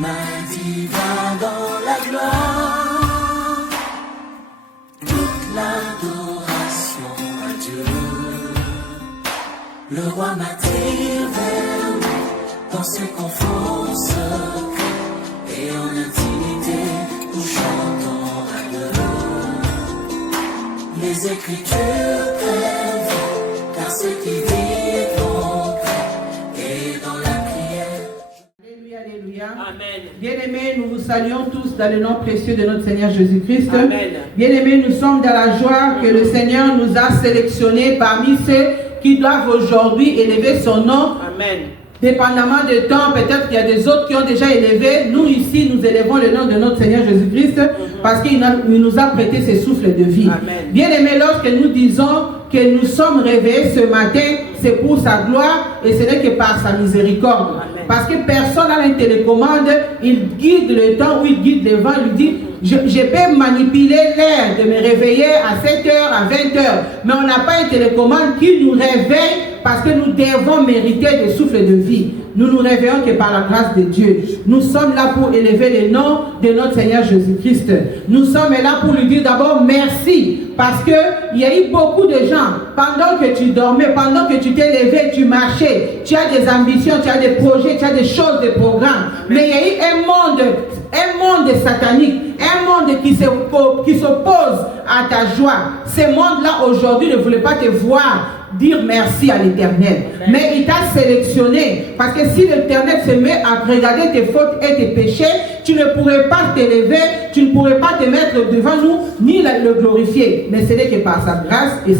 Maudit va dans la gloire, toute l'adoration à Dieu. Le roi m'attire vers lui dans ses conforts secrets et en intimité nous chantons à Dieu. Les Écritures prennent vie, car ce qui dit est concret et dans la prière. Alléluia, alléluia. Amen. Bien-aimés, nous vous saluons tous dans le nom précieux de notre Seigneur Jésus-Christ. Amen. Bien-aimés, nous sommes dans la joie que le Seigneur nous a sélectionnés parmi ceux qui doivent aujourd'hui élever son nom. Amen. Dépendamment du temps, peut-être qu'il y a des autres qui ont déjà élevé. Nous ici, nous élevons le nom de notre Seigneur Jésus-Christ parce qu'il nous a prêté ses souffles de vie. Amen. Bien-aimés, lorsque nous disons que nous sommes réveillés ce matin, c'est pour sa gloire et ce n'est que par sa miséricorde. Amen. Parce que personne n'a une télécommande, il guide le temps ou il guide le vent, il dit je peux manipuler l'air de me réveiller à 7h, à 20h, mais on n'a pas une télécommande qui nous réveille parce que nous devons mériter le souffle de vie. Nous nous réveillons que par la grâce de Dieu. Nous sommes là pour élever le nom de notre Seigneur Jésus-Christ. Nous sommes là pour lui dire d'abord merci. Parce qu'il y a eu beaucoup de gens, pendant que tu dormais, pendant que tu t'es levé, tu marchais, tu as des ambitions, tu as des projets, tu as des choses, des programmes. Mais il y a eu un monde satanique, un monde qui s'oppose à ta joie. Ce monde-là aujourd'hui ne voulait pas te voir dire merci à l'Éternel. Mais il t'a sélectionné. Parce que si l'Éternel se met à regarder tes fautes et tes péchés, tu ne pourrais pas t'élever, tu ne pourrais pas te mettre devant nous, ni le glorifier. Mais ce n'est que par sa grâce et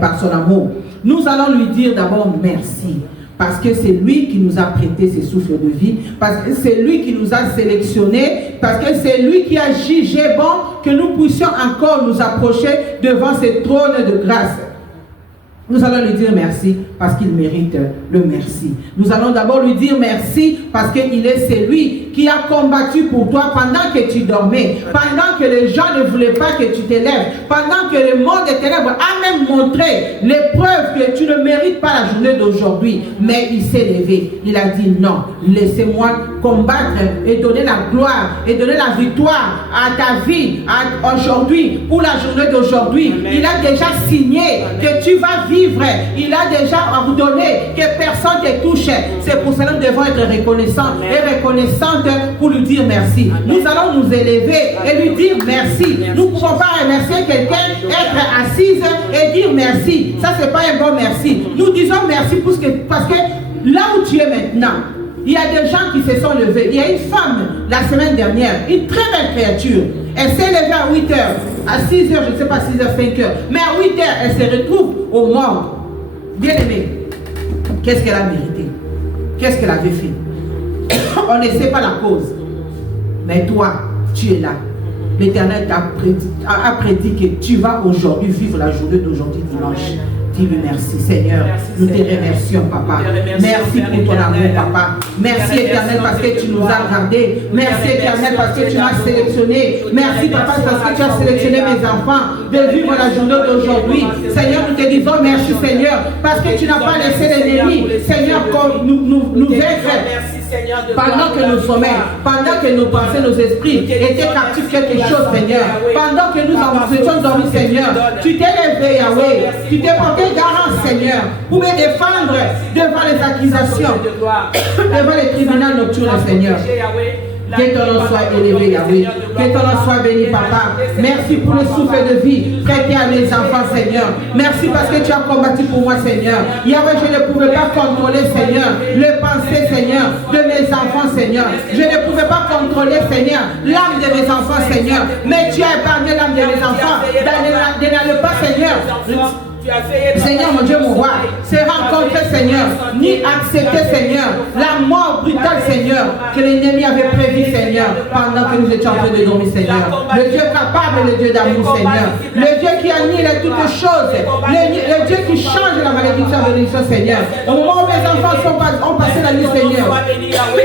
par son amour. Nous allons lui dire d'abord merci. Parce que c'est lui qui nous a prêté ses souffles de vie. Parce que c'est lui qui nous a sélectionnés. Parce que c'est lui qui a jugé bon que nous puissions encore nous approcher devant ce trône de grâce. Nous allons lui dire merci parce qu'il mérite le merci. Nous allons d'abord lui dire merci parce qu'il est celui qui a combattu pour toi pendant que tu dormais, pendant que les gens ne voulaient pas que tu t'élèves, pendant que le monde des ténèbres a même montré l'épreuve que tu ne mérites pas la journée d'aujourd'hui. Mais il s'est levé. Il a dit non, laissez-moi combattre et donner la gloire et donner la victoire à ta vie aujourd'hui, pour la journée d'aujourd'hui. Il a déjà signé que tu vas vivre. Il a déjà ordonné que personne ne te touche. C'est pour cela que nous devons être reconnaissants et reconnaissantes pour lui dire merci. Nous allons nous élever et lui dire merci. Nous ne pouvons pas remercier quelqu'un, être assise et dire merci. Ça, ce n'est pas un bon merci. Nous disons merci parce que là où tu es maintenant, il y a des gens qui se sont levés. Il y a une femme la semaine dernière, une très belle créature. Elle s'est levée à 8h, à 6h, je ne sais pas, 6h, 5h. Mais à 8h, elle se retrouve au mort. Bien aimé, qu'est-ce qu'elle a mérité? Qu'est-ce qu'elle avait fait? On ne sait pas la cause. Mais toi, tu es là. L'Éternel a prédit que tu vas aujourd'hui vivre la journée d'aujourd'hui dimanche. Dis-lui merci Seigneur, nous te remercions Papa. Merci pour ton amour Papa. Merci Éternel parce que tu nous as gardés. Merci Éternel parce que tu m'as sélectionné. Merci Papa parce que tu as sélectionné mes enfants de vivre la journée d'aujourd'hui. Seigneur, nous te disons merci Seigneur parce que tu n'as pas laissé l'ennemi Seigneur nous vaincre. Pendant que nous sommeils, pendant que nos pensées, nos esprits étaient captifs quelque chose, Seigneur, pendant que nous étions dormis, Seigneur, tu t'es levé, Yahweh, tu t'es porté garant, Seigneur, pour me défendre devant les accusations, devant les tribunaux nocturnes, Seigneur. Que ton nom soit élevé, Yahweh. Que ton nom soit béni, Papa. Merci pour le souffle de vie prêté à mes enfants, Seigneur. Merci parce que tu as combattu pour moi, Seigneur. Yahweh, je ne pouvais pas contrôler, Seigneur, le pensée, Seigneur, de mes enfants, Seigneur. Je ne pouvais pas contrôler, Seigneur, l'âme de mes enfants, Seigneur. Mais tu as épargné l'âme de mes enfants. N'allez pas, Seigneur. Seigneur, mon Dieu, mon roi, se rencontrer, Seigneur, ni accepter, Seigneur, la mort brutale, Seigneur, que l'ennemi avait prévu, Seigneur, pendant que nous étions en train de dormir, Seigneur. Le Dieu capable, le Dieu d'amour, Seigneur. Le Dieu qui annule toutes choses. Le Dieu qui change la malédiction en bénédiction, Seigneur. Au moment où mes enfants ont passé la nuit, Seigneur,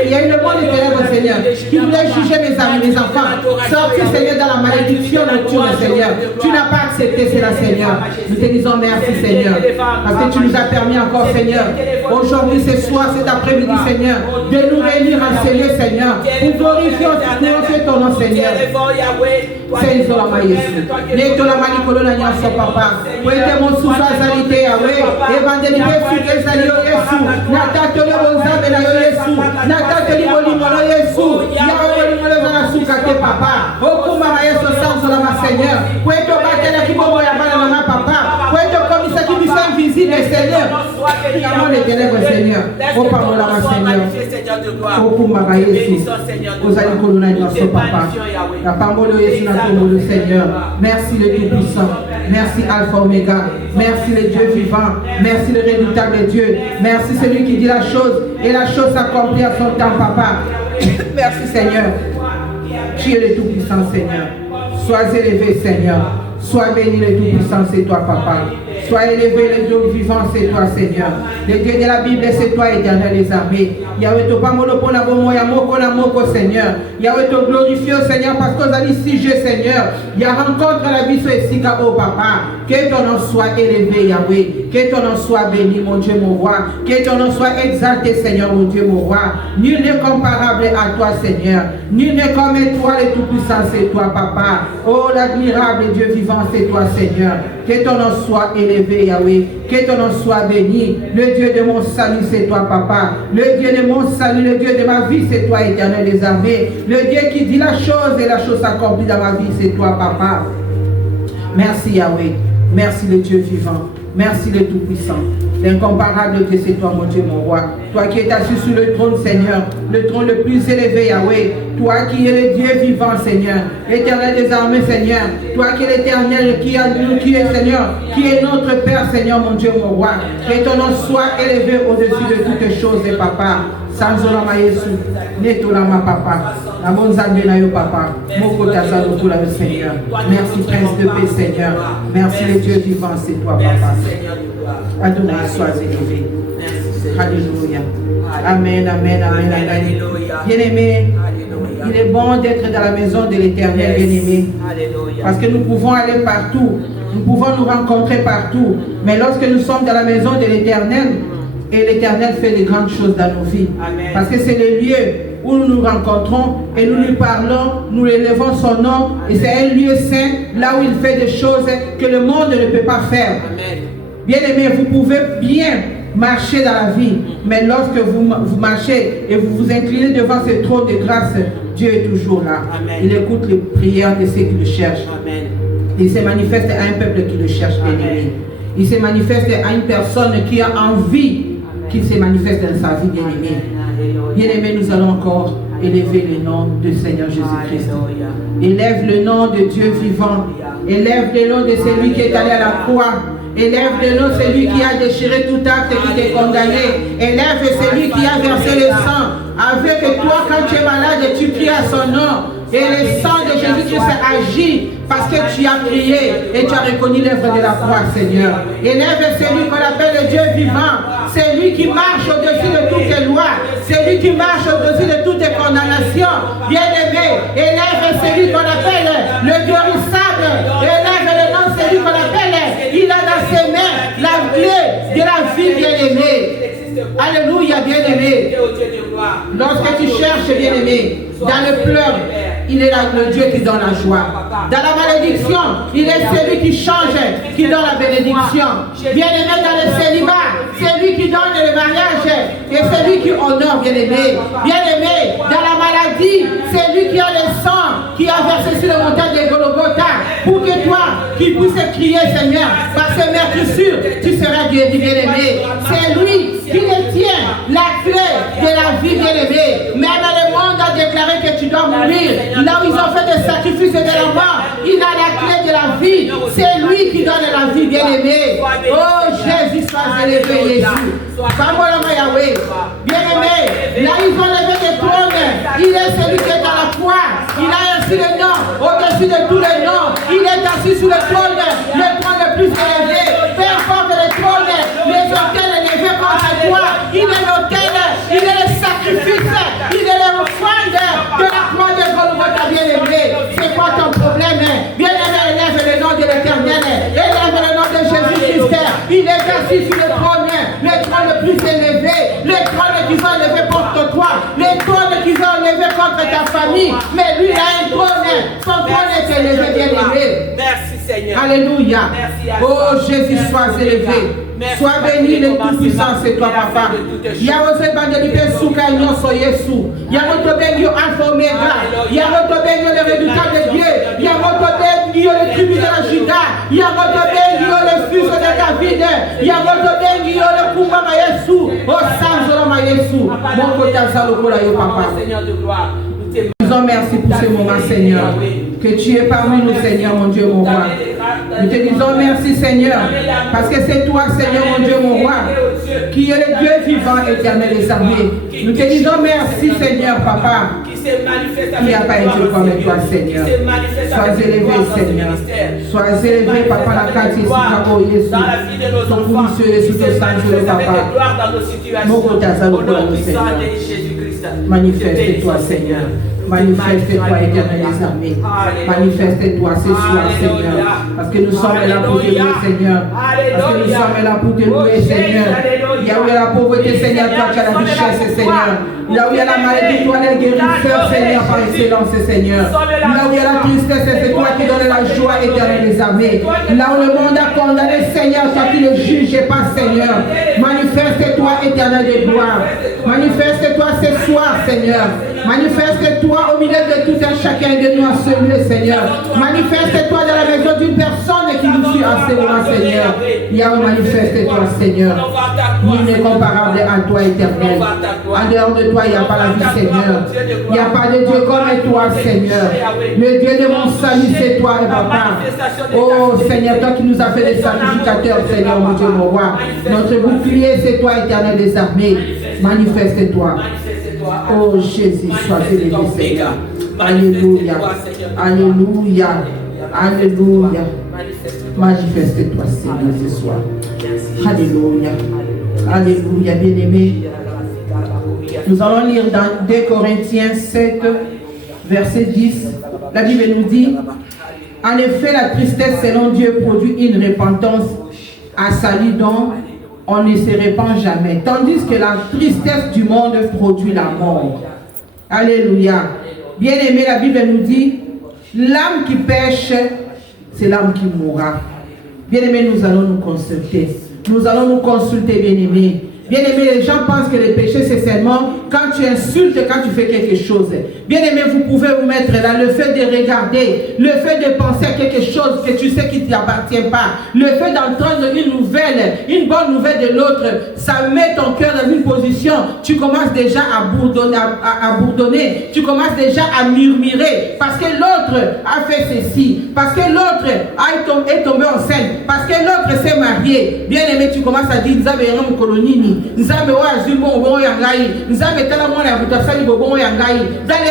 Il y a eu le monde des ténèbres, Seigneur, qui voulait juger mes amis, mes enfants. Sorti, Seigneur, dans la malédiction nocturne, Seigneur. Tu n'as pas accepté cela, Seigneur. Nous te disons merci, Seigneur, parce que tu nous as permis encore, Seigneur, aujourd'hui, ce soir, cet après-midi, Seigneur, de nous réunir en Seigneur, Seigneur, pour glorifier ton nom, Seigneur. Senzo la mayesu. Neto la manikolo na nyaso papa. Wete monsu azalite yawe. Evangelite suke zali yo Yesu. Natato le bonzabe na yo Yesu. Natato li bolimono Yesu. Yawe bolimono zana sukate papa. Okuma ma Yesu sanzo la ma Seigneur. Wete bate la kibobo ya bana na papa. Wete komisa ki bisa invisible Seigneur. Comment les ténèbres Seigneur. Opa mola ma Seigneur. Okuma ma Yesu. Ozali kolo na nyaso papa. Papa molo Yesu na le Seigneur. Merci le Tout-Puissant. Merci Alpha Omega. Merci le Dieu vivant. Merci le redoutable Dieu. Merci celui qui dit la chose et la chose s'accomplit à son temps, Papa. Merci Seigneur. Tu es le Tout-Puissant, Seigneur. Sois élevé, Seigneur. Sois béni le Tout-Puissant, c'est toi, Papa. Sois élevé le Dieu vivant, c'est toi, Seigneur. Le Dieu de la Bible, c'est toi, Éternel des armées. Yahweh, to pas monopole na bomo ya moko na moko, Seigneur. Yahweh, to glorifie, Seigneur, parce que vous allez si je, Seigneur. Il y a rencontre la vie sur Esika, oh Papa. Que ton nom soit élevé, Yahweh. Que ton nom soit béni, mon Dieu, mon roi. Que ton nom soit exalté, Seigneur, mon Dieu, mon roi. Nul n'est comparable à toi, Seigneur. Nul n'est comme toi, le Tout-Puissant, c'est toi, Papa. Oh, l'admirable Dieu vivant, c'est toi, Seigneur. Que ton nom soit élevé, Yahweh. Que ton nom soit béni. Le Dieu de mon salut, c'est toi, Papa. Le Dieu de mon salut, le Dieu de ma vie, c'est toi, Éternel des armées. Le Dieu qui dit la chose et la chose s'accomplit dans ma vie, c'est toi, Papa. Merci, Yahweh. Merci, le Dieu vivant. Merci, le Tout-Puissant. L'incomparable Dieu, c'est toi, mon Dieu, mon roi. Toi qui es assis sur le trône, Seigneur, le trône le plus élevé, Yahweh. Toi qui es le Dieu vivant, Seigneur, l'éternel des armées, Seigneur. Toi qui es l'éternel, qui est, Seigneur, qui est notre Père, Seigneur, mon Dieu, mon roi. Que ton nom soit élevé au-dessus de toutes choses, Papa. Sanzolama Yesu, Netolama Papa, la Monzambe na yo Papa, Mokota Sadokula le Seigneur. Merci Prince de paix, Seigneur. Merci le Dieu vivant, c'est toi, Papa. Adonai, sois élevé. Alléluia. Amen, amen, amen, amen. Bien-aimé, il est bon d'être dans la maison de l'Éternel, bien-aimé. Parce que nous pouvons aller partout, nous pouvons nous rencontrer partout. Mais lorsque nous sommes dans la maison de l'Éternel, et l'Éternel fait de grandes choses dans nos vies. Amen. Parce que c'est le lieu où nous nous rencontrons et nous lui parlons, nous élevons son nom. Et c'est un lieu saint, là où il fait des choses que le monde ne peut pas faire. Bien-aimés, vous pouvez bien marcher dans la vie, mais lorsque vous marchez et vous vous inclinez devant ce trône de grâce, Dieu est toujours là. Amen. Il écoute les prières de ceux qui le cherchent. Amen. Il se manifeste à un peuple qui le cherche, bien-aimé. Il se manifeste à une personne qui a envie qu'il se manifeste dans sa vie, bien-aimé. Bien-aimé, nous allons encore élever le nom du Seigneur Jésus-Christ. Élève le nom de Dieu vivant. Élève le nom de celui qui est allé à la croix. Élève le nom de celui qui a déchiré tout acte qui t'est condamné. Élève celui qui a versé le sang. Avec toi, quand tu es malade, tu cries à son nom. Et le sang de Jésus-Christ agit parce que tu as prié et tu as reconnu l'œuvre de la croix, Seigneur. Élève celui qu'on appelle le Dieu vivant. C'est lui qui marche au-dessus de toutes les lois. C'est lui qui marche au-dessus de toutes les condamnations. Bien-aimé, élève celui qu'on appelle le Dieu sable. Élève le nom de celui qu'on appelle. Il a dans ses mains la clé de la vie, bien-aimé. Alléluia, bien-aimé. Lorsque tu cherches, bien-aimé, dans le pleur, il est là, le Dieu qui donne la joie. Dans la malédiction, il est celui qui change, qui donne la bénédiction. Bien-aimé, dans le célibat, c'est lui qui donne le mariage et c'est lui qui honore, bien-aimé. Bien-aimé, dans la maladie, c'est lui qui a le sang, qui a versé sur le montagne de Golgotha, pour que toi, qui puisses crier, Seigneur, par ses meurtrissures, tu seras guéri, bien-aimé. C'est lui qui détient la clé de la vie, bien-aimé. Même le monde a déclaré que tu dois mourir. Là où ils ont fait des sacrifices et de la mort, il a la clé de la vie. C'est lui qui donne la vie, bien-aimé. Oh, Jésus, sois élevé, Jésus. Yahweh. Bien-aimé, là ils ont levé des trônes. Il est celui qui est dans la croix. Il a ainsi le nom au-dessus de tous les noms. Il est assis sur le trône le plus élevé. Peu importe le trône, les autels élevés contre toi. Il est l'autel, il est le sacrifice. assis sur le trône le plus élevé, les trônes qui sont élevés contre toi, les trônes qui sont élevés contre ta famille. Mais lui, il a un trône, son trône est élevé, bien aimé. Merci Seigneur. Alléluia. Oh Jésus, sois élevé. Sois béni, le Tout-Puissant, c'est toi, papa. Yahweh, Bandelipé, Souka, Nyoso, Yesu. Yahweh, Benio, Alpha, Omega. Yahweh, Benio, le résultat de Dieu. Yahweh, Benio, le tribu de la Juda. Yahweh, Benio, le fils de David. Yahweh, Benio, le Kumba, Yesu. Oh, Sanzolo, Yesu. Mon côté, Zaloko, papa. Seigneur de gloire. Nous disons merci pour ce moment, Seigneur. Que tu es parmi nous, Seigneur, mon Dieu, mon roi. Nous te disons merci, Seigneur, parce que c'est toi, Seigneur, mon Dieu, mon roi, qui est le Dieu vivant, éternel des armées. Nous te disons merci, Seigneur, papa. Il n'y a pas été comme toi, Seigneur. Sois élevé, Seigneur. Sois élevé, papa, la carte ici, papa, Jésus. Ton commission est sous tes sangs, papa. Mon côté, ça nous donne, Seigneur. Manifeste-toi, Seigneur. Manifeste-toi, éternel des armées. Manifeste-toi ce soir, Seigneur. Parce que nous sommes là pour te louer, Seigneur. Parce que nous sommes là pour te louer, Seigneur. Là où il y a la pauvreté, Seigneur, toi tu as la richesse, Seigneur. Là où il y a la maladie, toi tu es le guérisseur, Seigneur, par excellence, Seigneur. Là où il y a la tristesse, c'est toi qui donnes la joie, éternel des armées. Là où le monde a condamné, Seigneur, toi qui ne juges pas, Seigneur. Manifeste-toi, éternel des gloires. Manifeste-toi ce soir, Seigneur. Manifeste-toi au milieu de tout un chacun de nous à ce lieu, Seigneur. Manifeste-toi dans la maison d'une personne qui nous suit à ce moment, Seigneur. Yahweh, manifeste-toi, Seigneur. Nul n'est comparable à toi, éternel. En dehors de toi, il n'y a pas la vie, Seigneur. Il n'y a pas de Dieu comme toi, Seigneur. Le Dieu de mon salut, c'est toi, papa. Oh, Seigneur, toi qui nous as fait des sacrificateurs, Seigneur, mon Dieu, mon roi. Notre bouclier, c'est toi, éternel des armées. Manifeste-toi. Oh Jésus, sois élevé, Seigneur. Alléluia. Alléluia. Alléluia. Manifeste-toi, Seigneur, ce soir. Alléluia. Alléluia, bien-aimé. Nous allons lire dans 2 Corinthiens 7, verset 10. La Bible nous dit: en effet, la tristesse selon Dieu produit une repentance à salut dont on ne se répand jamais. Tandis que la tristesse du monde produit la mort. Alléluia. Bien-aimé, la Bible nous dit: l'âme qui pêche, c'est l'âme qui mourra. Bien-aimé, nous allons nous consulter. Nous allons nous consulter, bien-aimé. Bien-aimé, les gens pensent que le péché, c'est seulement quand tu insultes, quand tu fais quelque chose. Bien-aimé, vous pouvez vous mettre là, le fait de regarder, le fait de penser à quelque chose que tu sais qui ne t'appartient pas, le fait d'entendre une nouvelle, une bonne nouvelle de l'autre, ça met ton cœur dans une position, tu commences déjà à bourdonner, tu commences déjà à murmurer, parce que l'autre a fait ceci, parce que l'autre est tombé enceinte, parce que l'autre s'est marié. Bien-aimé, tu commences à dire, nous avons une colonie. Dans le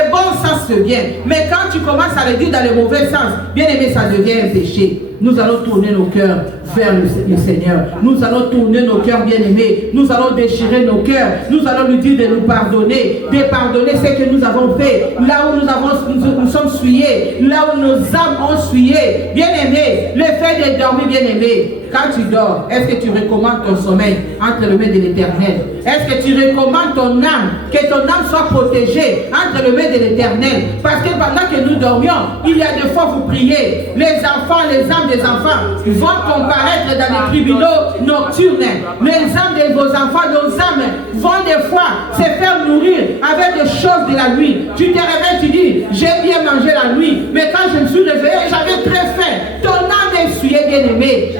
bon sens, c'est bien. Mais quand tu commences à le dire dans le mauvais sens, bien aimé, ça devient un péché. Nous allons tourner nos cœurs vers le Seigneur. Nous allons tourner nos cœurs, bien-aimés. Nous allons déchirer nos cœurs. Nous allons lui dire de nous pardonner. De pardonner ce que nous avons fait. Là où nous sommes souillés. Là où nos âmes ont souillé. Bien-aimé, le fait de dormir, bien-aimé. Quand tu dors, est-ce que tu recommandes ton sommeil entre les mains de l'Éternel? Est-ce que tu recommandes ton âme, que ton âme soit protégée entre les mains de l'Éternel? Parce que pendant que nous dormions, il y a des fois vous priez. Les enfants, les âmes des enfants vont comparaître dans les tribunaux nocturnes. Les âmes de vos enfants, nos âmes vont des fois se faire nourrir avec des choses de la nuit. Tu te réveilles, tu dis, j'ai bien mangé la nuit, mais quand je me suis réveillé, j'avais très faim. Ton âme est essuyée, bien-aimé.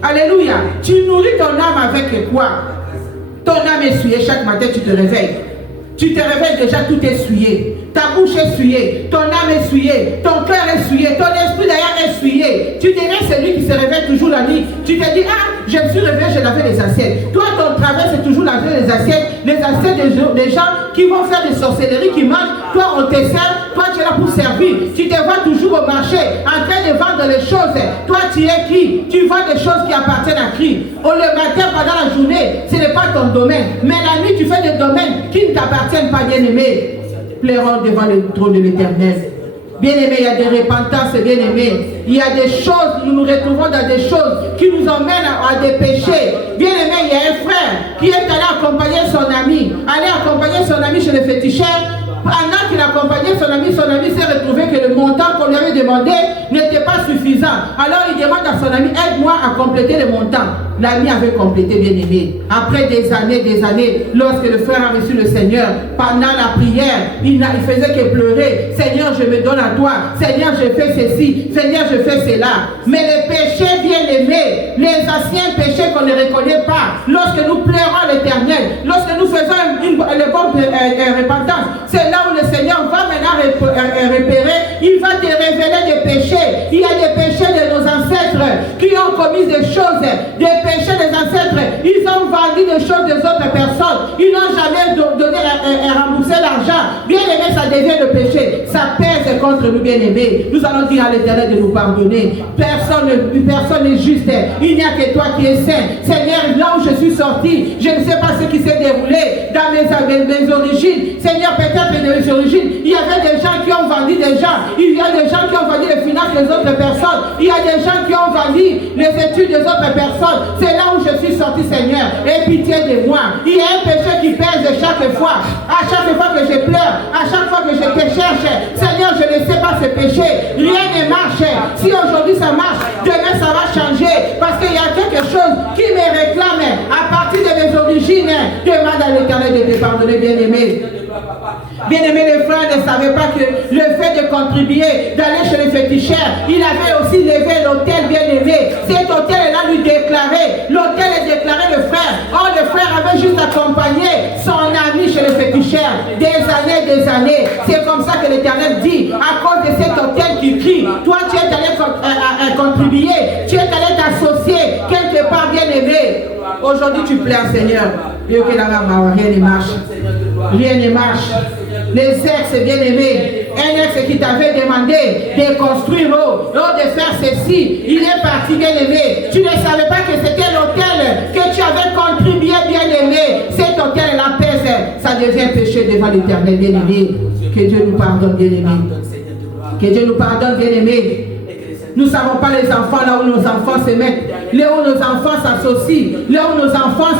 Alléluia. Tu nourris ton âme avec quoi? Ton âme est essuyée, chaque matin tu te réveilles. Tu te réveilles déjà tout essuyé. Ta bouche est essuyée, ton âme est essuyée, ton cœur est essuyé, ton esprit d'ailleurs est essuyé. Tu dirais celui qui se réveille toujours la nuit. Tu te dis, ah, je me suis réveillé, j'ai lavé les assiettes. Toi, ton travail, c'est toujours laver les assiettes des gens qui vont faire des sorcelleries, qui mangent. Toi, on te sert, toi, tu es là pour servir. Tu te vois toujours au marché, en train de vendre les choses. Toi, tu es qui? Tu vends des choses qui appartiennent à qui? Le matin, pendant la journée, ce n'est pas ton domaine. Mais la nuit, tu fais des domaines qui ne t'appartiennent pas, bien-aimé. Pleurons devant le trône de l'Éternel. Bien-aimés, il y a des repentances, bien-aimés. Il y a des choses, nous nous retrouvons dans des choses qui nous emmènent à des péchés. Bien-aimés, il y a un frère qui est allé accompagner son ami. Aller accompagner son ami chez le féticheur. Pendant qu'il accompagnait son ami s'est retrouvé que le montant qu'on lui avait demandé n'était pas suffisant. Alors il demande à son ami, aide-moi à compléter le montant. L'ami avait complété, bien aimé. Après des années, lorsque le frère a reçu le Seigneur, pendant la prière, il faisait que pleurer. Seigneur, je me donne à toi. Seigneur, je fais ceci. Seigneur, je fais cela. Mais les péchés, bien aimés, les anciens péchés qu'on ne reconnaît pas, lorsque nous pleurons à l'Éternel, lorsque nous faisons une bonne repentance, c'est là où le Seigneur va maintenant repérer, il va te révéler des péchés. Il y a des péchés de nos ancêtres qui ont commis des choses, des péchés des ancêtres. Ils ont vendu des choses des autres personnes. Ils n'ont jamais donné et remboursé l'argent. Bien aimé, ça devient le péché. Ça pèse contre nous, bien aimés. Nous allons dire à l'Éternel de nous pardonner. Personne n'est juste. Il n'y a que toi qui es saint. Seigneur, là où je suis sorti, je ne sais pas ce qui s'est déroulé dans mes origines. Seigneur, peut-être de mes origines, il y avait des gens qui ont vendu des gens. Il y a des gens qui ont vendu les finances des autres personnes. Il y a des gens qui ont vendu les études des autres personnes. C'est là où je suis sorti, Seigneur. Aie pitié de moi. Il y a un péché qui pèse chaque fois. À chaque fois que je pleure, à chaque fois que je te cherche, Seigneur, je ne sais pas ce péché. Rien ne marche. Si aujourd'hui ça marche, demain ça va changer. Parce qu'il y a quelque chose qui me réclame à partir de mes origines. Demande à l'Éternel de te pardonner, bien-aimé. Bien-aimé, les frères ne savaient pas que le fait de contribuer, d'aller chez les féticheurs, il avait aussi levé l'autel, bien-aimé. Cet autel-là lui déclarait, l'autel est déclaré le frère. Or, le frère avait juste accompagné son ami chez les féticheurs des années. C'est comme ça que l'Éternel dit, à cause de cet autel qui crie, toi tu es allé contribuer, tu es allé t'associer quelque part, bien-aimé. Aujourd'hui tu pleures, Seigneur. Rien ne marche. Rien ne marche. Les ex, bien-aimés, un ex qui t'avait demandé de construire de faire ceci, il est parti, bien-aimé. Tu ne savais pas que c'était l'autel que tu avais contribué, bien-aimé. Cet autel-là pèse, ça devient péché devant l'Éternel, bien-aimé. Que Dieu nous pardonne, bien-aimé. Que Dieu nous pardonne, bien-aimé. Nous ne savons pas les enfants là où nos enfants se mettent, là où nos enfants s'associent, là où nos enfants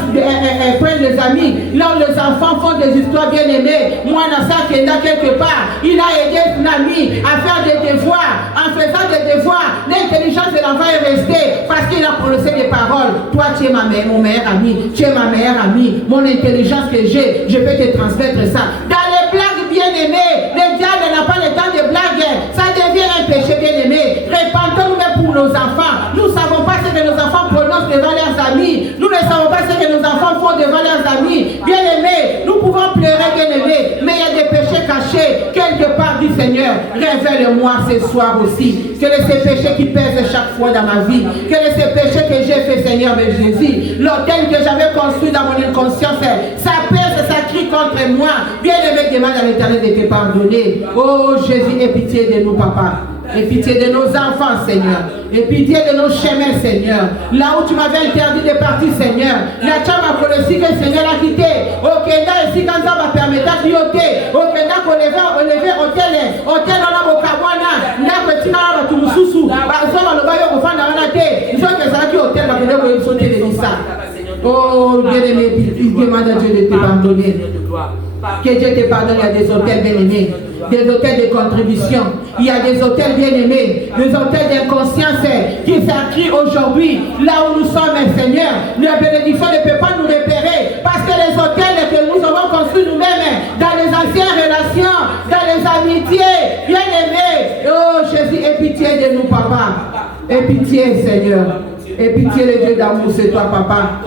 prennent les amis, là où les enfants font des histoires bien aimées. Moi, Nassa Kenda, quelque part, il a aidé son ami à faire des devoirs. En faisant des devoirs, l'intelligence de l'enfant est restée parce qu'il a prononcé des paroles. Toi, tu es mon meilleur ami, tu es ma meilleure amie. Mon intelligence que j'ai, je peux te transmettre ça. Dans les blagues bien aimées, le diable n'a pas le temps de blagues. Ça devient un péché bien aimé. Repentons-nous pour nos enfants. Nous ne savons pas ce que nos enfants prononcent devant leurs amis. Nous ne savons pas ce que nos enfants font devant leurs amis. Bien aimés, nous pouvons pleurer, bien aimés, mais il y a des péchés cachés. Quelque part, dit Seigneur, révèle-moi ce soir aussi. Quels sont ces péchés qui pèsent chaque fois dans ma vie? Quels sont ces péchés que j'ai fait, Seigneur de Jésus? L'autel que j'avais construit dans mon inconscience, ça pèse, ça crie contre moi. Bien aimé, demande à l'Éternel de te pardonner. Oh Jésus, aie pitié de nous, papa. Aie pitié de nos enfants, Seigneur. Aie pitié de nos chemins, Seigneur. Là où tu m'avais interdit de partir, Seigneur. La chama politique que le Seigneur a quitté. Ok, là, ici, quand ça va permettre de yoter. Ok, là, qu'on lève hôtel, on a mon kawana. Là, que tu as tout sous. Par exemple, le baillot, on va dans la tête. Nous sommes que ça qui hôtel, on va venir sauter les ça. Oh, bien-aimé, il demande à Dieu de te pardonner. Que Dieu te pardonne, il y a des hôtels bien-aimés, des hôtels de contribution, il y a des hôtels bien-aimés, des hôtels d'inconscience qui s'inscrivent aujourd'hui, là où nous sommes, Seigneur. La bénédiction ne peut pas nous repérer, parce que les hôtels que nous avons construits nous-mêmes, dans les anciennes relations, dans les amitiés, bien-aimés. Oh Jésus, aie pitié de nous, papa. Aie pitié, Seigneur. Aie pitié, le Dieu d'amour, c'est toi, papa.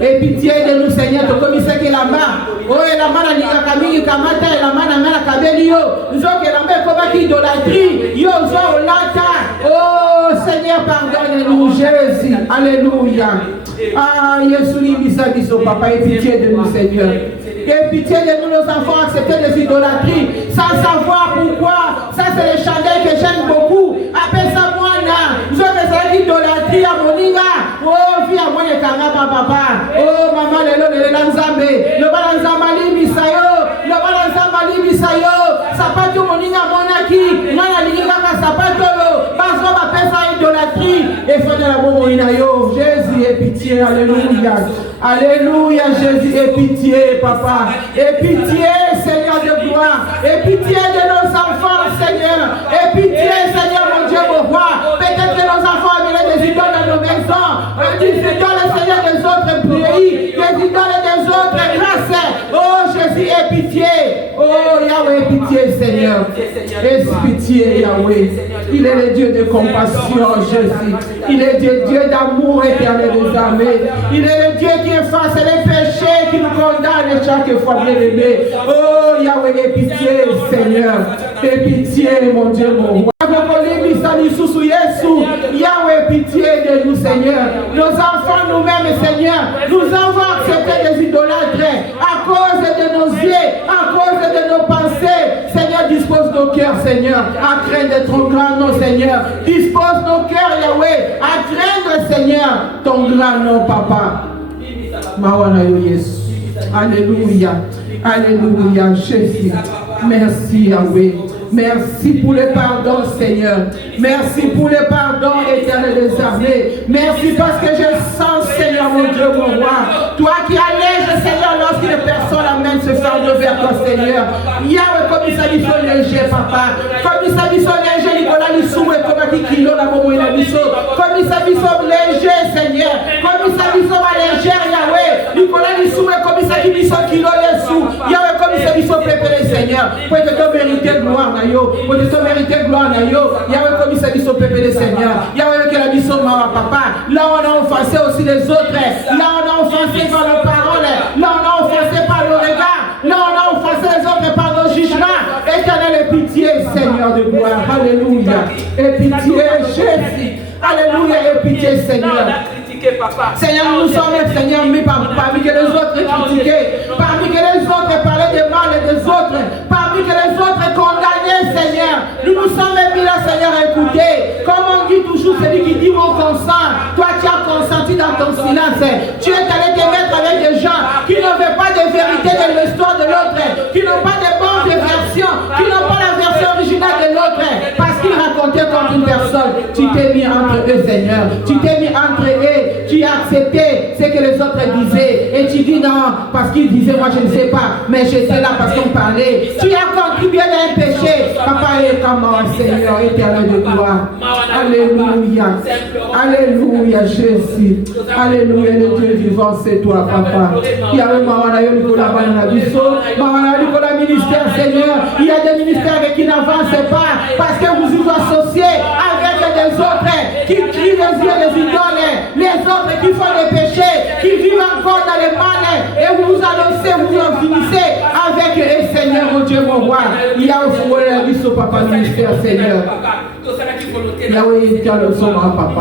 Aie pitié de nous, Seigneur, tu connais ce qu'il a là. Oh, et la main à Camille, Kamata, et la main à Kabeli, yo. Nous avons que la main comme idolâtrie. Yo, zo, lata. Oh, Seigneur, pardonne-nous, Jésus. Alléluia. Ah, Jésus, Biso, papa, aie pitié de nous, Seigneur. Aie pitié de nous, nos enfants, accepter des idolâtries, sans savoir pourquoi. Ça, c'est les chandelles que j'aime beaucoup. Appelle ça moi, là. Nous avons des idolâtries à Moninga. Oh, vie à moi, les Kangaba, papa. Oh, maman, le Lanzambe. Le Balanzamali, Misayo. Le Balanzamali, Misayo. Ça pas tout Moninga, Monaki. Non, la ligne Jésus, aie pitié, alléluia. Alléluia, Jésus, aie pitié, papa. Aie pitié, Seigneur de gloire. Aie pitié de nos enfants, Seigneur. Aie pitié, Seigneur, mon Dieu, mon roi. Peut-être que nos enfants ont des idoles dans nos maisons. Des idoles, Seigneur, des autres pays. Des idoles des autres races. Oh, Jésus, aie pitié. Oh, Yahweh, aie pitié, Seigneur. Aie pitié, Yahweh. Il est le Dieu de compassion, Jésus. Il est le Dieu d'amour éternel des armées. Il est le Dieu qui efface les péchés, qui nous condamne chaque fois, bien-aimé. Oh, Yahweh, aie pitié, Seigneur. Aie pitié, mon Dieu, mon roi. Yahweh, pitié de nous, Seigneur. Nos enfants, nous-mêmes, Seigneur, nous avons accepté des idolâtres à cause de nos yeux, à cause de nos pensées. Seigneur, dispose nos cœurs, Seigneur, à craindre ton grand nom, Seigneur. Dispose nos cœurs, Yahweh, à craindre, Seigneur, ton grand nom, Papa. Alléluia. Alléluia, Jésus. Merci, Yahweh. Merci pour le pardon, Seigneur. Merci pour le pardon, éternel des armées. Merci parce que je sens, Seigneur, mon Dieu, mon roi. Toi qui allèges, Seigneur, lorsqu'une personne amène ce fardeau vers toi, Seigneur. Yahweh, comme il s'habille sur léger, papa. Comme il s'habille sur léger, Nicolas Lissou, et comme il kilo, la momo, il a dit comme il s'habille sur léger, Seigneur. Comme il s'habille sur légère, Yahweh. Nicolas Lissou, et comme il s'habille sur kilo, Lissou. Yahweh, comme il s'habille sur pépé, Seigneur. Pour que tu mérites gloire, pour que tu mérites gloire, Yahweh, comme il s'habille sur pépé, Seigneur. Yahweh, que la mission de ma papa. Là, on a offensé aussi les autres. Là, on a offensé par nos paroles. Là, on a offensé par le regard. Là, on a offensé les autres par nos jugements. Éternel, et pitié, Seigneur de gloire. Alléluia. Et pitié, Jésus. Alléluia, et pitié, Seigneur. Seigneur, nous sommes, Seigneur, mis parmi que les autres critiqués, parmi que les autres parlaient de mal et des autres, parmi que les autres condamnaient, Seigneur. Nous nous sommes mis là, Seigneur, à écouter. Comme on dit toujours, celui qui dit mon consent, toi tu as consenti dans ton silence. Tu es allé te mettre avec des gens qui ne veulent pas de vérité de l'histoire de l'autre, qui n'ont pas de bonnes versions, qui n'ont pas la version originale de l'autre, parce qu'ils racontaient contre une personne. Tu t'es mis entre eux, Seigneur. Tu t'es mis entre eux. Tu as accepté ce que les autres disaient. Et tu dis non, parce qu'ils disaient, moi je ne sais pas, mais j'étais là parce qu'on parlait. Tu as contribué à un péché. Papa est comme Seigneur, éternel de gloire. Alléluia. Alléluia, Jésus. Alléluia, le Dieu vivant, c'est toi, Papa. Il y a le Mamanayo Nicolas Bananabiso, Mamanayo Nicolas ministère, Seigneur. Il y a des ministères avec qui n'avancent pas parce que vous vous associez avec des autres qui crient les yeux des idoles, les autres qui font des péchés, qui vivent encore dans le mal, et vous vous annoncez, vous en finissez avec eux, Seigneur, mon Dieu, mon roi. Il y a au fond la vie sur Papa ministère, Seigneur. Yahweh, qui a le son, Papa.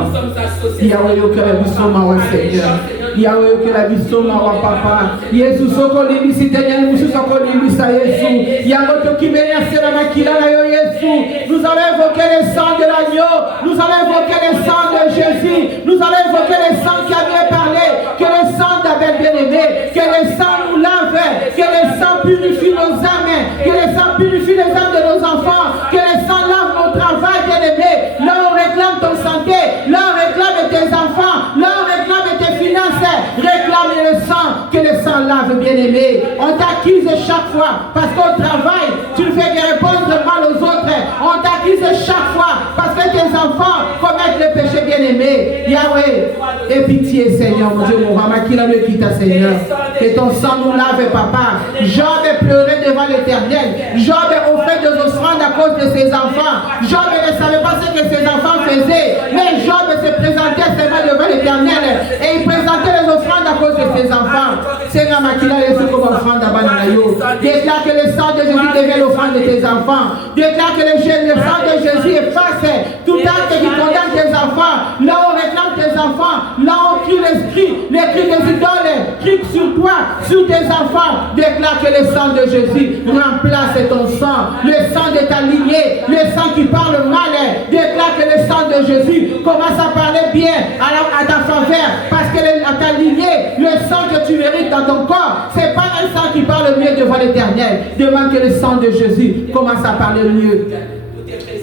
Yahweh, qui a le son, Seigneur. Yahweh, qui a le son, Papa. Jésus, Sokoli, Seigneur, nous Sokoli, Jésus. Yahweh, qui mène à la maquilla, Jésus. Nous allons évoquer le sang de l'agneau. Nous allons évoquer le sang de Jésus. Nous allons évoquer le sang qui a bien parlé. Que le sang d'Abel bien-aimé. Que le sang nous lave. Que le sang purifie nos âmes. Que le sang purifie les âmes de nos enfants. Que le sang lave nos travail, bien-aimé. Là, on réclame ton santé. Là, on réclame tes enfants. Là, on réclame tes finances. Réclame le sang. Que le sang lave, bien-aimé. On t'accuse chaque fois parce qu'au travail, tu ne fais que répondre mal aux autres. On t'accuse chaque fois parce que tes enfants commettent le péché, bien-aimé. Yahweh, aie pitié, Seigneur, mon Dieu, mon roi, qui l'a le quitte, Seigneur. Que ton sang nous lave, Papa. Job est pleuré devant l'Éternel. Job est offert des offrandes à cause de ses enfants. Job ne savait pas ce que ses enfants faisaient. Mais Job se présentait seulement devant l'Éternel. Et il présentait les offrandes à cause de ses enfants. Seigneur, qui l'a laissé comme offrande à Bananayo. Déclare que le sang de Jésus devient l'offrande de tes enfants. Déclare que le sang de Jésus efface tout acte qui condamne tes enfants. Là où on réclame tes enfants, là où on crie l'esprit, les cris des idoles, crie sur toi, sur tes enfants. Déclare que le sang de Jésus remplace ton sang, le sang de ta lignée, le sang qui parle mal. Déclare que le sang de Jésus commence à parler bien à ta faveur, parce que ta lignée, le sang que tu mérites dans ton corps, c'est pas un sang qui parle mieux devant l'Éternel. Demande que le sang de Jésus commence à parler mieux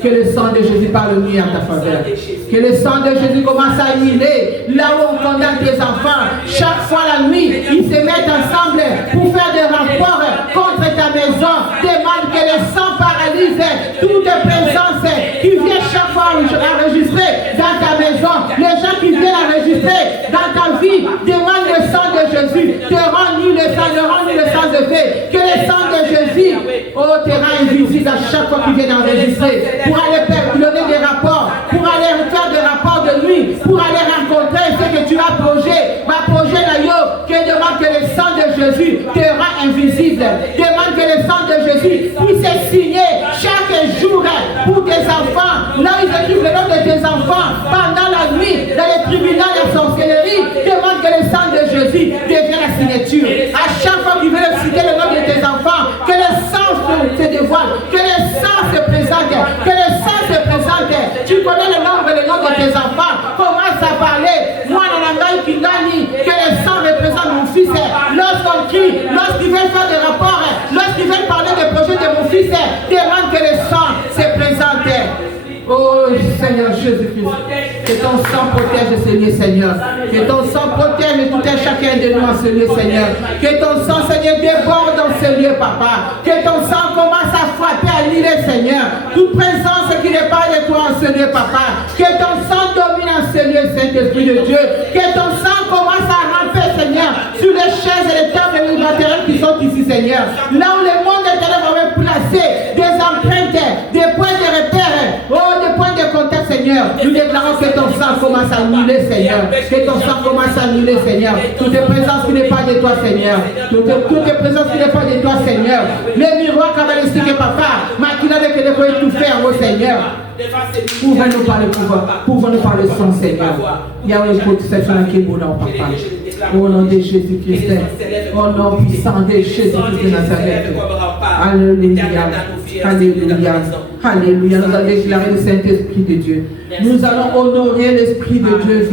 Que le sang de Jésus parle nuit à ta faveur. Que le sang de Jésus commence à huiler là où on condamne tes enfants. Chaque fois la nuit, ils se mettent ensemble pour faire des rapports contre ta maison. Demande que le sang paralyse toute présence qui vient chaque fois enregistrer dans ta maison. Les gens qui viennent enregistrer dans ta vie demandent le sang de Jésus. Te rend nu le sang de paix. Que le sang de Jésus te rend invisible à chaque fois qu'ils viennent enregistrer. Pour aller donner des rapports, pour aller faire des rapports de nuit, pour aller rencontrer ce que tu as projet. Ma projet d'ailleurs, que demande que le sang de Jésus te rend invisible. Demande que le sang de Jésus puisse signer chaque jour pour tes enfants. Là, ils écrivent le nom de tes enfants pendant la nuit dans les tribunaux de sorcellerie. Demande que le sang de Jésus devienne la signature. À chaque fois qu'ils veulent citer le nom de tes enfants, que le sang se dévoile, que le sang se présente, que le sang se présente. Tu connais le nom de tes enfants. Commence à parler. Moi, Nanangai Kingani, que le sang représente mon fils. Lorsqu'on crie, lorsqu'ils veulent faire des rapports, lorsqu'ils veulent parler des projets de mon fils, demande que le sang se présente. Oh Seigneur Jésus-Christ, que ton sang protège ce lieu, Seigneur. Que ton sang protège tout et chacun de nous en ce lieu, Seigneur. Que ton sang, Seigneur, déborde dans ce lieu, Papa. Que ton sang commence à frapper, à l'île, Seigneur. Toute présence qui n'est pas de toi en ce lieu, Papa. Que ton sang domine en ce lieu, Saint-Esprit de Dieu. Que ton sang commence à ramper, Seigneur, sur les chaises et les tables et les matériels qui sont ici, Seigneur. Là où le monde éternel va placer des empreintes, des points de repère, des points de contact, Seigneur. Nous déclarons que ton sang commence à annuler, Seigneur. Que ton sang commence à annuler, Seigneur. Toute présence qui n'est pas de toi, Seigneur. Toute présence qui n'est pas de toi, Seigneur. Les miroirs cabalistiques, Papa. Maquina de que nous pouvons tout faire, oh Seigneur. Ouvre-nous par le pouvoir. Ouvre-nous par le sang, Seigneur. Il y a une protection qui est bonne, Papa. Au nom de Jésus-Christ. Au nom puissant de Jésus-Christ de Nazareth. Alléluia. Alléluia. Alléluia. Nous allons déclarer le Saint-Esprit de Dieu. Nous allons honorer l'Esprit de Dieu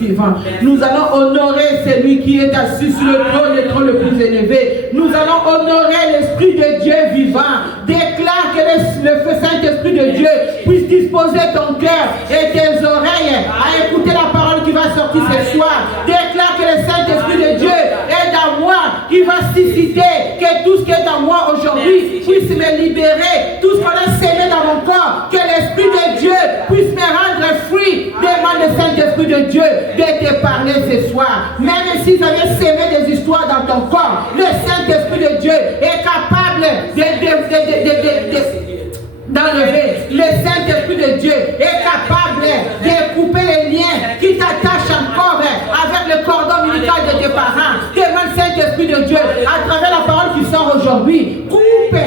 vivant. Nous allons honorer celui qui est assis sur le trône le plus élevé. Nous allons honorer l'Esprit de Dieu vivant. Déclare que le Saint-Esprit de Dieu puisse disposer ton cœur et tes oreilles à écouter la parole qui va sortir ce soir. Déclare que le Saint-Esprit de Dieu est dans moi, qui va susciter que tout ce qui est en moi aujourd'hui puisse me libérer. Tout ce qu'on a sémé dans mon corps, que l'Esprit de Dieu puisse me rendre fruit. Demande le Saint-Esprit de Dieu de te parler ce soir. Même si tu avais sémé des histoires dans ton corps, le Saint-Esprit de Dieu est capable d'enlever. Le Saint-Esprit de Dieu est capable de couper les liens qui t'attachent encore avec le cordon ombilical de tes parents. Demande le Saint-Esprit de Dieu à travers la parole qui sort aujourd'hui. Coupe,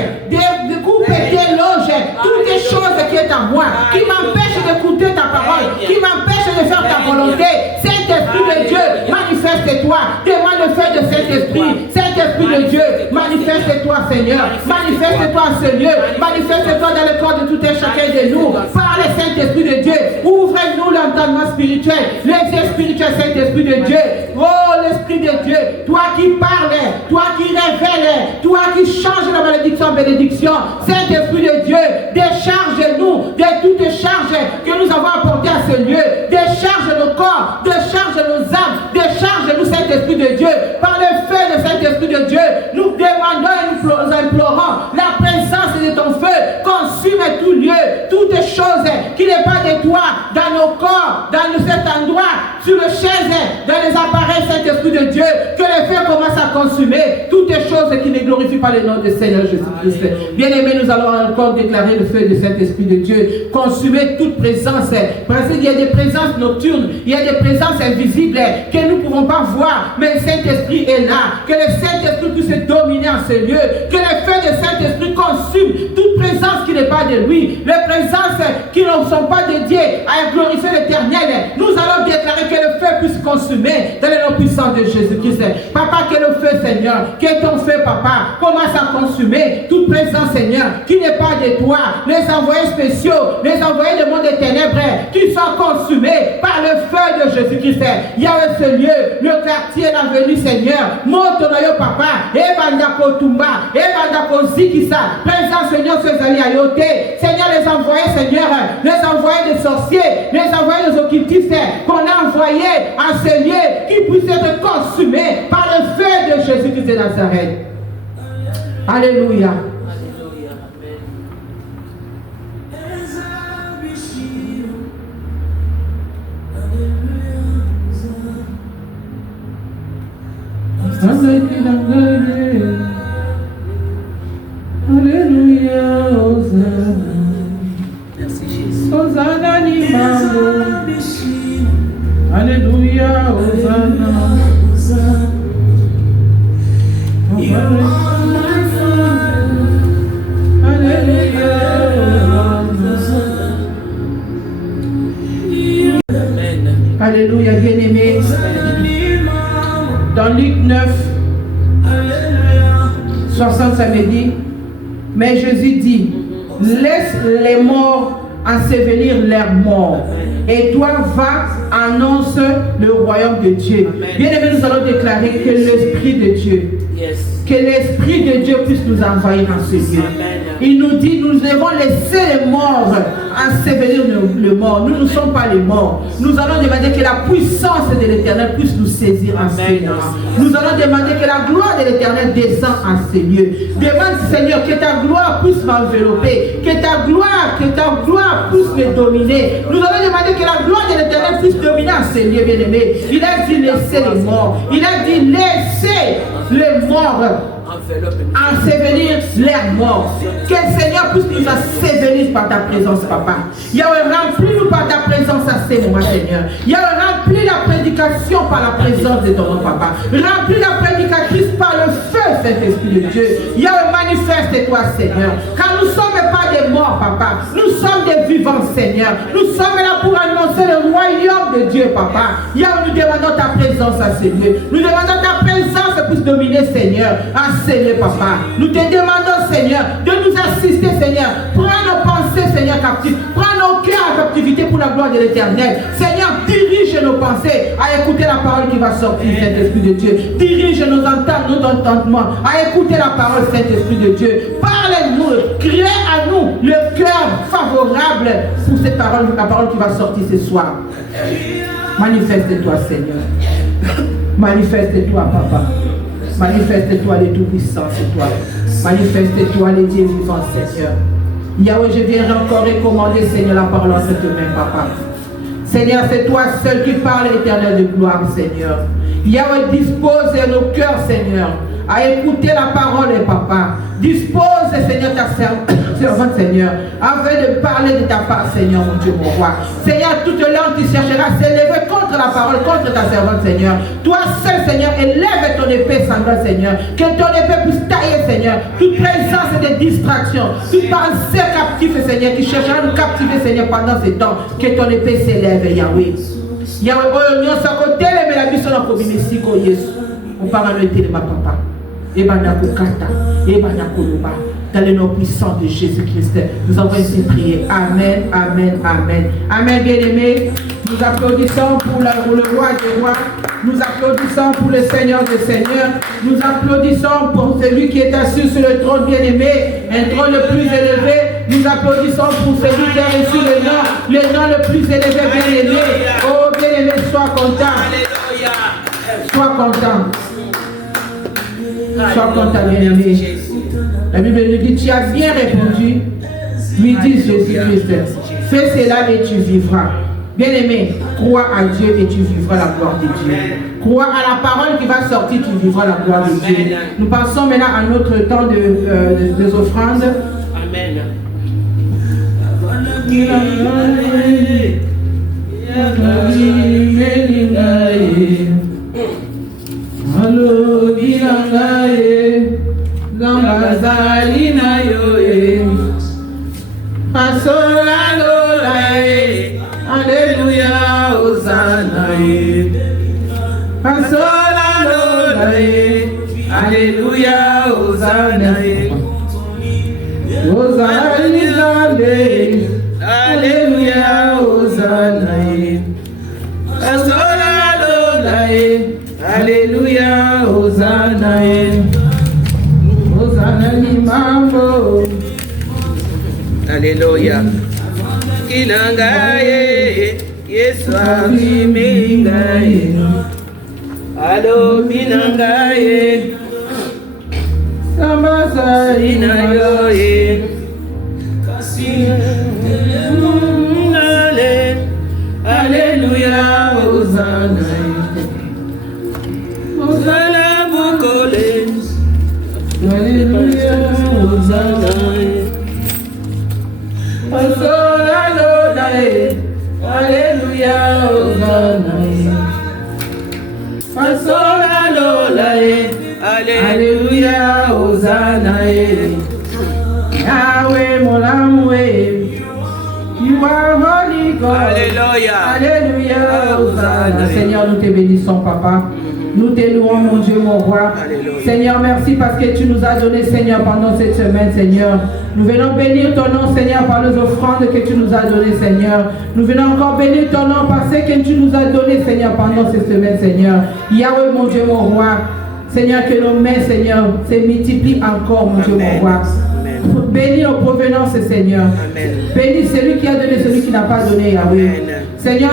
déloge toutes les choses qui sont en moi, qui m'empêchent d'écouter ta parole, qui m'empêchent de faire ta volonté. Saint-Esprit de Dieu, manifeste-toi. Demande le feu de Saint-Esprit. Saint-Esprit de Dieu, manifeste-toi, Seigneur. Manifeste-toi en ce lieu. Manifeste-toi dans le corps de tout et chacun de nous. Par le Saint-Esprit de Dieu, ouvre-nous l'entendement spirituel, les yeux spirituels, Saint-Esprit de Dieu. Oh, l'Esprit de Dieu, toi qui parles, toi qui révèles, toi qui changes la malédiction en bénédiction. Saint-Esprit de Dieu, décharge-nous de toutes charges que nous avons apportées à ce lieu. Décharge nos corps, décharge nos âmes, décharge-nous, Saint-Esprit de Dieu. Par le feu de Saint-Esprit de Dieu, nous demandons et nous implorons la présence de ton feu. Consume tout lieu, toutes choses qui n'est pas de toi, dans nos corps, dans cet endroit, sur les chaises, dans les appareils, Saint-Esprit de Dieu. Que le feu commence à consumer toutes les choses qui ne glorifient pas le nom du Seigneur Jésus-Christ. Bien-aimés, nous allons encore déclarer le feu du Saint-Esprit de Dieu. Consumer toute présence. Parce qu'il y a des présences nocturnes, il y a des présences invisibles que nous ne pouvons pas voir, mais le Saint-Esprit est là. Que le Saint-Esprit puisse dominer en ce lieu. Que le feu du Saint-Esprit consume toute présence qui n'est pas de lui. Les présences qui ne sont pas dédiées à glorifier l'Éternel. Nous allons déclarer que le feu puisse consumer dans le nom puissant de Jésus-Christ. Papa, que le feu, Seigneur, que ton feu, Papa, commence à consumer toute présence, Seigneur, qui n'est pas de toi. Les envoyés spéciaux, les envoyés du monde des ténèbres, qui sont consumés par le feu de Jésus-Christ. Il y a ce lieu, le quartier, l'avenue, Seigneur. Monte-nous, Papa, et Bandako Tumba, et Bandako Zikisa, présent, Seigneur, ces amis à yoté. Seigneur, les envoyés, Seigneur, les envoyés des sorciers, les envoyés des occultistes, qu'on a envoyés à ces lieux, qui puissent être consumés par le feu de Jésus-Christ de Nazareth. Alléluia. Alléluia, Hosanna. Merci Jésus. Hosanna Nimamo. Alléluia, Hosanna. Alléluia, Amen. Alléluia, bien-aimé. Dans Luc 9, 60, ça me dit, mais Jésus dit, laisse les morts ensevelir leurs morts. Et toi, va, annonce le royaume de Dieu. Bien-aimé, nous allons déclarer que l'Esprit de Dieu, que l'Esprit de Dieu puisse nous envahir en ce lieu. Il nous dit, nous devons laisser les morts ensevelir le mort. Nous ne sommes pas les morts. Nous allons demander que la puissance de l'Éternel puisse nous saisir en ce lieu. Nous allons demander que la gloire de l'Éternel descende en ce lieu. Demande, Seigneur, que ta gloire puisse m'envelopper, que ta gloire puisse me dominer. Nous allons demander que la gloire de l'Éternel puisse dominer en ce lieu, bien-aimé. Il a dit laisser les morts. Il a dit laisser les morts ensevelir les morts. Que le Seigneur puisse nous ensevelir par ta présence, papa. Yahweh, remplis-nous par ta présence à ces moments, Seigneur. Yahweh, remplis la prédication par la présence de ton nom, papa. Remplis la prédicatrice par le feu, Saint-Esprit de Dieu. Yahweh, manifeste-toi, Seigneur. Car nous ne sommes pas des morts, papa. Nous sommes des vivants, Seigneur. Nous sommes là pour annoncer le royaume de Dieu, papa. Yahweh, nous demandons ta présence à ces lieux. Nous demandons ta présence puisse dominer, Seigneur. Seigneur, papa, nous te demandons, Seigneur, de nous assister, Seigneur. Prends nos pensées, Seigneur, captifs. Prends nos cœurs en captivité pour la gloire de l'Éternel. Seigneur, dirige nos pensées à écouter la parole qui va sortir, Saint-Esprit de Dieu. Dirige nos entendements à écouter la parole, Saint-Esprit de Dieu. Parle-nous, crée à nous le cœur favorable pour cette parole, la parole qui va sortir ce soir. Manifeste-toi, Seigneur. Manifeste-toi, papa. Manifeste-toi les Tout-Puissants, c'est toi. Manifeste-toi les dieux vivants, Seigneur. Yahweh, je viens encore recommander, Seigneur, la parole en cette main, papa. Seigneur, c'est toi seul qui parle, Éternel de gloire, Seigneur. Yahweh, dispose nos cœurs, Seigneur, à écouter la parole, papa. Dispose, Seigneur, ta servante, Seigneur, afin de parler de ta part, Seigneur, mon Dieu, mon roi. Seigneur, toute langue qui cherchera à s'élever contre la parole, contre ta servante, Seigneur. Toi seul, Seigneur, élève ton épée sanglante, Seigneur. Que ton épée puisse tailler, Seigneur, toute présence de distraction, toute pensée captive, Seigneur, qui cherchera à nous captiver, Seigneur, pendant ce temps. Que ton épée s'élève, Yahweh. Yahweh, oh, nous sommes côté, mais la vie sur la communauté, Yesu. On parle de ma papa. Dans le nom puissant de Jésus-Christ, nous avons ainsi prié. Amen, amen, amen. Amen, bien-aimés. Nous applaudissons pour le roi des rois. Nous applaudissons pour le Seigneur des seigneurs. Nous applaudissons pour celui qui est assis sur le trône bien-aimé, un trône le plus élevé. Nous applaudissons pour celui qui a reçu le nom le plus élevé, bien-aimé. Oh, bien-aimé, sois content. Sois content. Sois content, bien-aimé. La Bible nous dit, tu as bien répondu, lui dit Jésus-Christ. Fais cela et tu vivras. Bien-aimé, crois à Dieu et tu vivras la gloire de Dieu. Crois à la parole qui va sortir, tu vivras la gloire de Dieu. Nous passons maintenant à notre temps des offrandes. Amen. Gambazali na yoe, pasola lolae, Alléluia, Hosanna. Pasola lolae, Alléluia, Hosanna. Hosanna, Alléluia, Hosanna. Pasola lolae, Alléluia, Hosanna. Hosanna ni mambo. Alléluia. Kinangaye, Yesu akimingaye. Alo binangaye. Sambasa inayoye. Alléluia, Hosanna. Hosanna bukole. Alléluia, Hosanna. Alléluia, Hosanna. Alléluia, Hosanna. Yahweh, mon amour, you are holy God. Alléluia. Alléluia, Hosanna. Seigneur, nous te bénissons, Papa. Nous te louons, mon Dieu, mon roi. Alléluia. Seigneur, merci parce que tu nous as donné, Seigneur, pendant cette semaine, Seigneur. Nous venons bénir ton nom, Seigneur, par les offrandes que tu nous as données, Seigneur. Nous venons encore bénir ton nom par ce que tu nous as donné, Seigneur, pendant cette semaine, Seigneur. Yahweh, mon Dieu, mon roi. Seigneur, que nos mains, Seigneur, se multiplient encore, mon Dieu, mon roi. Bénis nos provenances, Seigneur. Amen. Bénis celui qui a donné, celui qui n'a pas donné, Yahweh. Amen. Seigneur,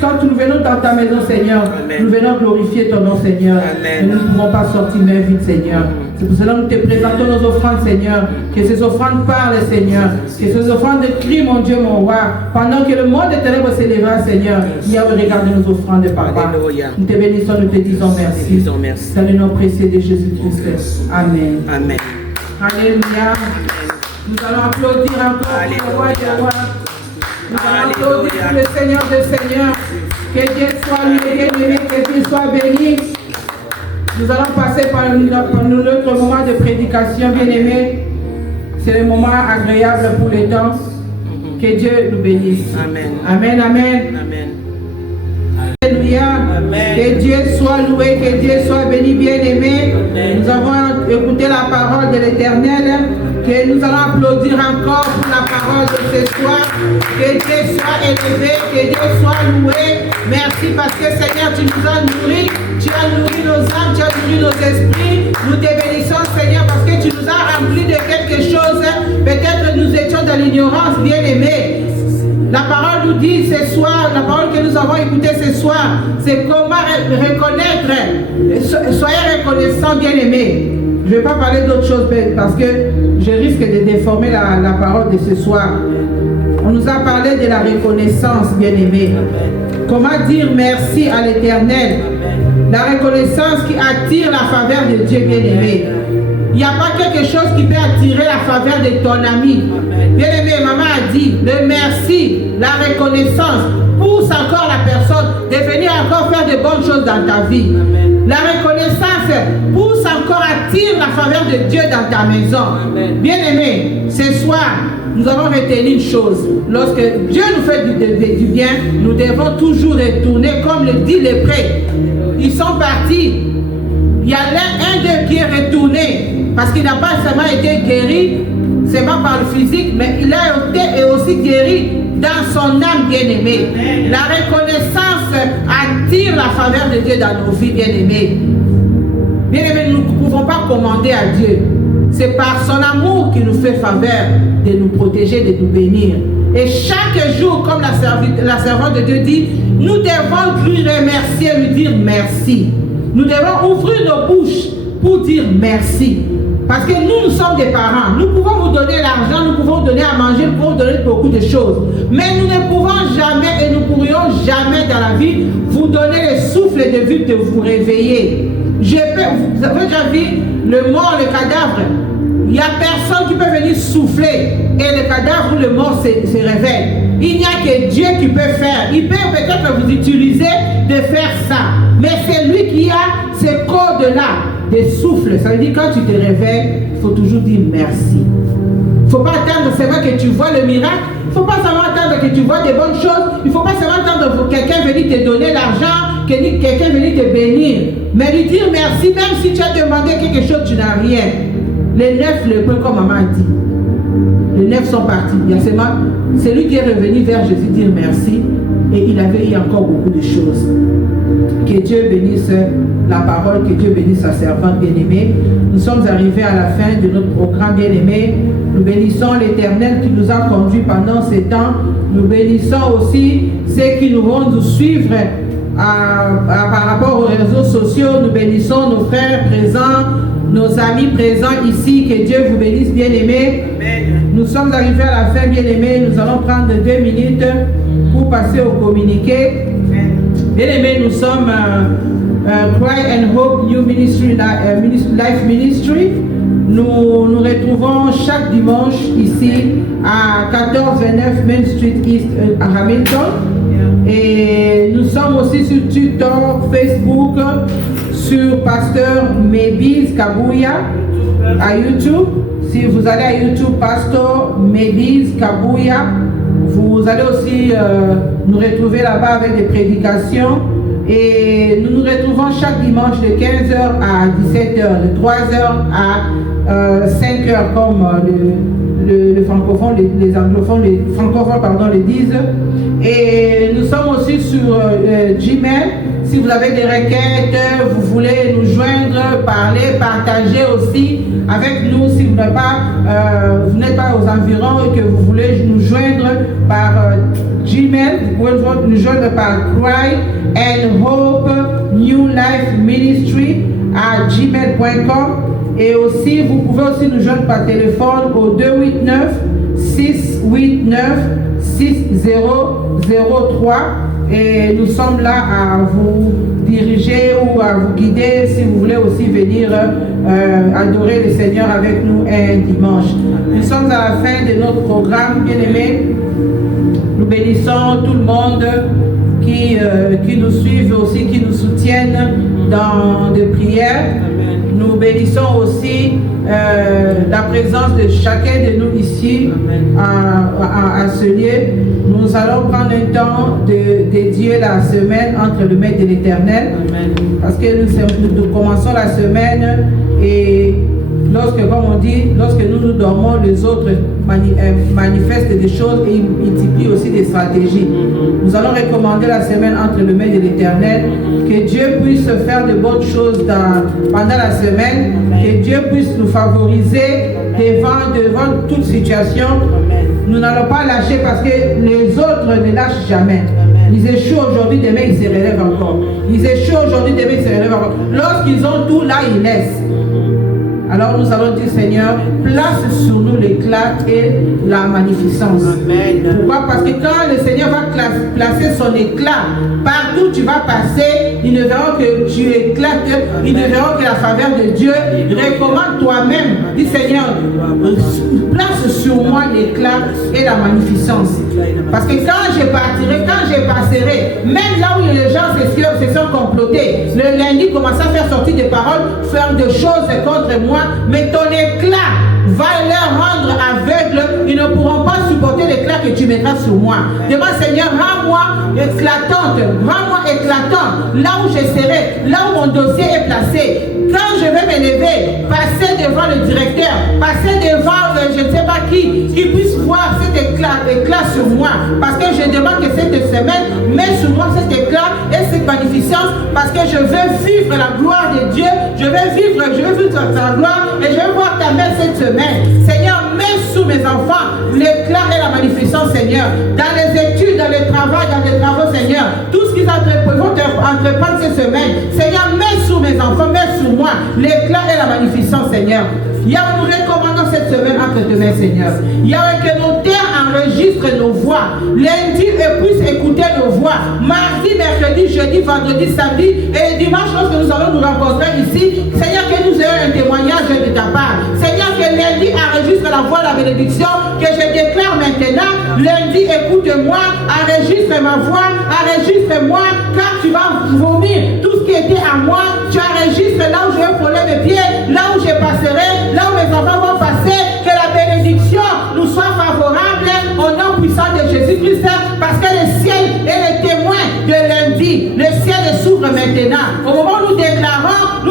quand nous venons dans ta maison, Seigneur, Amen. nous venons glorifier ton nom, Seigneur. Amen. Et nous ne pouvons pas sortir main vide, Seigneur. C'est pour cela que nous te présentons nos offrandes, Seigneur. Que ces offrandes parlent, Seigneur. Que ces offrandes crient, mon Dieu, mon roi. Pendant que le monde des ténèbres s'élèvera, Seigneur, Yahweh, regarde nos offrandes, Papa. Alléluia. Nous te bénissons, nous te disons merci. Disons merci. Dans le nom précieux de Jésus-Christ. Amen. Amen. Alléluia. Nous allons applaudir encore le roi des rois. Nous allons applaudir le Seigneur des Seigneurs. Que Dieu soit loué, que Dieu soit béni. Nous allons passer par notre moment de prédication, bien-aimés. C'est le moment agréable pour les temps. Que Dieu nous bénisse. Amen. Amen, amen. Amen. Alléluia. Amen. Que Dieu soit loué, que Dieu soit béni, bien-aimé. Amen. Nous avons écouté la parole de l'Éternel. Que nous allons applaudir encore pour la parole de ce soir. Que Dieu soit élevé, que Dieu soit loué. Merci parce que Seigneur, tu nous as nourris. Tu as nourri nos âmes, tu as nourri nos esprits. Nous te bénissons, Seigneur, parce que tu nous as remplis de quelque chose. Peut-être nous étions dans l'ignorance, bien-aimés. La parole nous dit ce soir, la parole que nous avons écoutée ce soir, c'est comment reconnaître. Soyez reconnaissants, bien-aimés. Je ne vais pas parler d'autre chose parce que je risque de déformer la parole de ce soir. On nous a parlé de la reconnaissance, bien-aimés. Comment dire merci à l'Éternel. La reconnaissance qui attire la faveur de Dieu, bien-aimé. Il n'y a pas quelque chose qui peut attirer la faveur de ton ami. Bien-aimé, maman a dit, le merci, la reconnaissance pousse encore la personne de venir encore faire de bonnes choses dans ta vie. La reconnaissance pousse encore, attire la faveur de Dieu dans ta maison. Bien-aimé, ce soir, nous avons retenu une chose. Lorsque Dieu nous fait du bien, nous devons toujours retourner, comme le dit les prêtres. Ils sont partis. Il y a un d'eux qui est retourné parce qu'il n'a pas seulement été guéri, seulement par le physique, mais il a été aussi guéri dans son âme, bien-aimée. La reconnaissance attire la faveur de Dieu dans nos vies, bien-aimés. Bien-aimés, nous ne pouvons pas commander à Dieu. C'est par son amour qu'il nous fait faveur de nous protéger, de nous bénir. Et chaque jour, comme la servante de Dieu dit, nous devons lui remercier, lui dire merci. Nous devons ouvrir nos bouches pour dire merci. Parce que nous sommes des parents. Nous pouvons vous donner l'argent, nous pouvons vous donner à manger, nous pouvons vous donner beaucoup de choses. Mais nous ne pouvons jamais et nous ne pourrions jamais dans la vie vous donner le souffle de vie de vous réveiller. Vous avez déjà vu le mort, le cadavre. Il n'y a personne qui peut venir souffler et le cadavre ou le mort se réveille. Il n'y a que Dieu qui peut faire. Il peut peut-être vous utiliser de faire ça. Mais c'est lui qui a ces codes-là de souffle. Ça veut dire quand tu te réveilles, il faut toujours dire merci. Il ne faut pas attendre seulement que tu vois le miracle. Il ne faut pas seulement attendre que tu vois des bonnes choses. Il ne faut pas seulement attendre que quelqu'un venir te donner l'argent, que quelqu'un venir te bénir. Mais lui dire merci, même si tu as demandé quelque chose, tu n'as rien. Les 9 lépreux, comme maman a dit, les 9 sont partis. Il y a seulement celui qui est revenu vers Jésus dire merci. Et il avait eu encore beaucoup de choses. Que Dieu bénisse la parole. Que Dieu bénisse sa servante bien-aimée. Nous sommes arrivés à la fin de notre programme bien-aimé. Nous bénissons l'Éternel qui nous a conduits pendant ces temps. Nous bénissons aussi ceux qui nous vont nous suivre par rapport aux réseaux sociaux. Nous bénissons nos frères présents, nos amis présents ici. Que Dieu vous bénisse bien-aimés. Nous sommes arrivés à la fin bien-aimés. Nous allons prendre 2 minutes pour passer au communiqué. Bien-aimés, nous sommes Cry and Hope New Ministry, Life Ministry. Nous nous retrouvons chaque dimanche ici à 1429 Main Street East à Hamilton. Et nous sommes aussi sur TikTok, Facebook, sur Pasteur Mebiz Kabouya à YouTube. Si vous allez à YouTube, Pasteur Mebiz Kabouya, vous allez aussi nous retrouver là-bas avec des prédications. Et nous nous retrouvons chaque dimanche de 15h à 17h, de 3h à 5h comme le francophone, les anglophones, les francophones pardon, le disent. Et nous sommes aussi sur Gmail. Si vous avez des requêtes, vous voulez nous joindre, parler, partager aussi avec nous. Si vous n'êtes pas aux environs et que vous voulez nous joindre par Gmail, vous pouvez nous joindre par Cry and Hope New Life Ministry à gmail.com. Et aussi, vous pouvez aussi nous joindre par téléphone au 289 689 6003. Et nous sommes là à vous diriger ou à vous guider si vous voulez aussi venir adorer le Seigneur avec nous un dimanche. Nous sommes à la fin de notre programme, bien-aimés. Nous bénissons tout le monde qui nous suivent aussi, qui nous soutiennent dans des prières. Nous bénissons aussi la présence de chacun de nous ici à ce lieu. Nous allons prendre un temps de dédier la semaine entre le maître de l'Éternel. Parce que nous commençons la semaine et comme on dit, lorsque nous dormons, les autres manifestent des choses et ils multiplient aussi des stratégies. Nous allons recommander la semaine entre le maître de l'Éternel. Que Dieu puisse faire de bonnes choses pendant la semaine. Que Dieu puisse nous favoriser devant toute situation. Nous n'allons pas lâcher parce que les autres ne lâchent jamais. Ils échouent aujourd'hui, demain ils se relèvent encore. Ils échouent aujourd'hui, demain ils se relèvent encore. Lorsqu'ils ont tout, là ils laissent. Alors nous allons dire, Seigneur, place sur nous l'éclat et la magnificence. Amen. Pourquoi? Parce que quand le Seigneur va placer son éclat, partout où tu vas passer, ils ne verront que tu éclates, ils ne verront que la faveur de Dieu. Recommande toi-même, dis Seigneur, place sur moi l'éclat et la magnificence. Parce que quand je partirai, quand je passerai, même là où les gens se sont complotés, le lundi commence à faire sortir des paroles, faire des choses contre moi, mais ton éclat va leur rendre aveugles. Ils ne pourront pas supporter l'éclat que tu mettras sur moi. Demande Seigneur, rends-moi éclatante, rends-moi éclatant, là où je serai, là où mon dossier est placé. Quand je vais m'élever, passer devant le directeur, passer devant je ne sais pas qui puisse voir cet éclat sur moi. Parce que je demande que cette semaine, mets sur moi cet éclat et cette magnificence, parce que je veux vivre la gloire de Dieu, je veux vivre ta gloire et je veux voir ta main cette semaine. Seigneur, mets sous mes enfants l'éclat et la magnificence, Seigneur. Dans les études, dans le travail, dans les travaux, Seigneur, tout ce qu'ils vont entreprendre cette semaine, Seigneur, mets sous mes enfants, mets sur moi l'éclat et la magnificence, Seigneur. Nous recommandons cette semaine entre tes mains, Seigneur. Que nos terres enregistrent nos voix. Lundi, et puissent écouter nos voix. Mardi, mercredi, jeudi, vendredi, samedi et dimanche, lorsque nous allons nous rencontrer ici, Seigneur, que nous ayons un témoignage de ta part. Seigneur, que lundi enregistre la voix de la bénédiction que je déclare maintenant. Lundi, écoute-moi, enregistre ma voix, enregistre-moi, car tu vas vomir tout ce qui était à moi. Tu enregistres là où je vais frôler mes pieds, là où je passerai, là où mes enfants vont passer, que la bénédiction nous soit favorable au nom puissant de Jésus-Christ, parce que le ciel est le témoin de lundi. Le ciel s'ouvre maintenant. Au moment où nous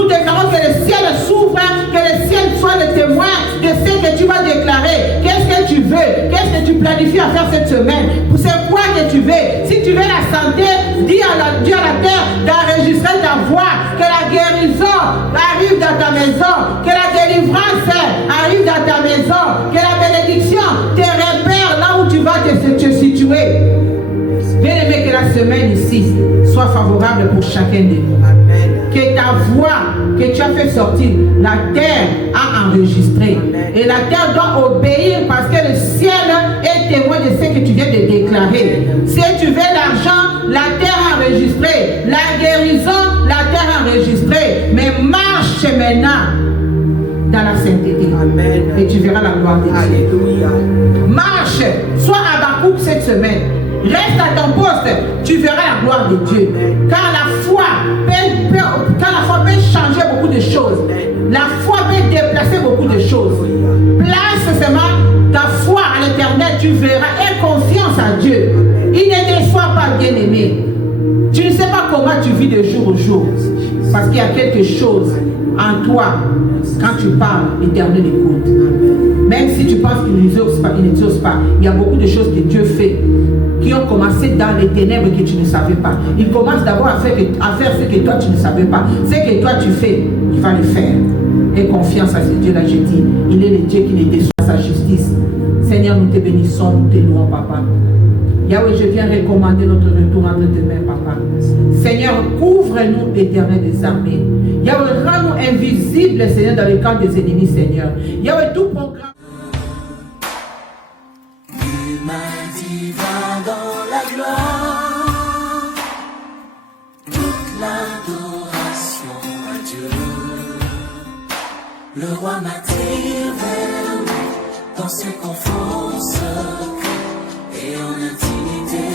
déclarons que le ciel s'ouvre, que le ciel soit le témoin de ce que tu vas déclarer. Qu'est-ce que tu veux? Qu'est-ce que tu planifies à faire cette semaine? C'est quoi que tu veux? Si tu veux la santé, dis à la terre d'enregistrer ta voix, que la guérison arrive dans ta maison, que la délivrance arrive dans ta maison, que la bénédiction te repère là où tu vas te situer. Bien-aimé, que la semaine ici soit favorable pour chacun de nous. Amen. Que ta voix que tu as fait sortir, la terre a enregistré. Amen. Et la terre doit obéir parce que le ciel est témoin de ce que tu viens de déclarer. Amen. Si tu veux l'argent, la terre a enregistré. La guérison, la terre a enregistré. Mais marche maintenant dans la sainteté. Amen. Et tu verras la gloire de Dieu. Alléluia. Marche. Sois à Habakkuk cette semaine. Reste à ton poste, tu verras la gloire de Dieu. Car la foi peut changer beaucoup de choses. La foi peut déplacer beaucoup de choses. Place seulement ta foi à l'éternel, tu verras. Aie confiance à Dieu. Il ne te soit pas bien aimé. Tu ne sais pas comment tu vis de jour au jour. Parce qu'il y a quelque chose en toi. Quand tu parles, l'Éternel écoute. Même si tu penses qu'il n'exauce pas, il y a beaucoup de choses que Dieu fait qui ont commencé dans les ténèbres que tu ne savais pas. Il commence d'abord à faire ce que toi tu ne savais pas. Ce que toi tu fais, il va le faire. Aie confiance à ce Dieu-là, je dis. Il est le Dieu qui ne déçoit sa justice. Seigneur, nous te bénissons, nous te louons, Papa. Yahweh, je viens recommander notre retour entre tes mains, Papa. Seigneur, couvre-nous, Éternel des armées. Yahweh, rends-nous invisibles, Seigneur, dans le camp des ennemis, Seigneur. Yahweh, tout programme. Humain divin dans la gloire, toute l'adoration à Dieu. Le roi m'attire vers lui dans ses conforts secrets et en intimité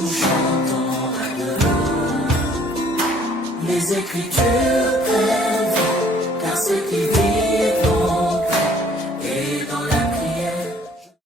nous chantons à Dieu. Les Écritures prennent car ce qui